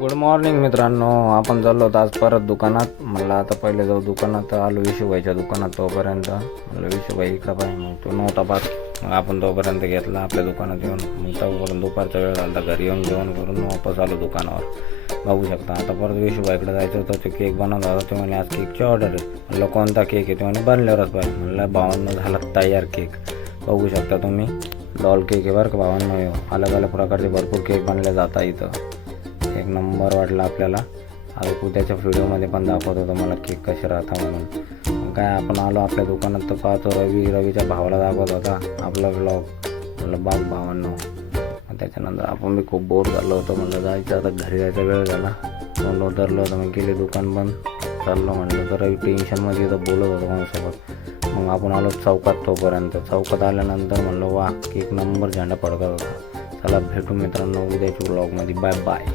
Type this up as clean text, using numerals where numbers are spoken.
Good morning मित्रांनो. आपण चाललो होतो आज परत दुकानात. म्हणलं आता पहिले जाऊ दुकानात. आलो विशूबाईच्या दुकानात. तोपर्यंत म्हणलं विशूबाई इकडं पाहिजे. मग तो नव्हता पाहत. मग आपण तोपर्यंत घेतला आपल्या दुकानात येऊन. मग तोपर्यंत दुपारचा वेळ झाला. घरी येऊन जेवण करून वापस आलो दुकानावर. बघू शकता आता परत विशूबाईकडे जायचं होतं. ते केक बनवत होता. ते म्हणे आज केकची ऑर्डर आहे. म्हणलं कोणता केक आहे? ते म्हणे बनल्यावरच पाहिजे. म्हणलं 52 झाला तयार केक. बघू शकता तुम्ही. डॉल केक आहे बरं का. 52 अलग अलग प्रकारचे भरपूर केक बनले जातात इथं. एक नंबर वाटला आपल्याला. आता उद्याच्या व्हिडिओमध्ये पण दाखवत होतो मला केक कसे राहता म्हणून. मग काय आपण आलो आपल्या दुकानात तर पाहतो रवीच्या भावाला दाखवत होता आपला व्लॉग. म्हणलं बाग 52. त्याच्यानंतर आपण बी खूप बोर झालो होतो. म्हणलं जायचं आता घरी जायचा वेळ झाला. तोंड उतरलं होतं. मग गेले दुकान बंद. चाललो म्हणलं तर रवी टेन्शनमध्ये इथं बोलत होतो कोणासोबत. मग आपण आलो चौकात. तोपर्यंत चौकात आल्यानंतर म्हणलं वा केक नंबर झेंडा पडकत होता. चला भेटू मित्रांनो उद्याच्या व्लॉगमध्ये. Bye bye.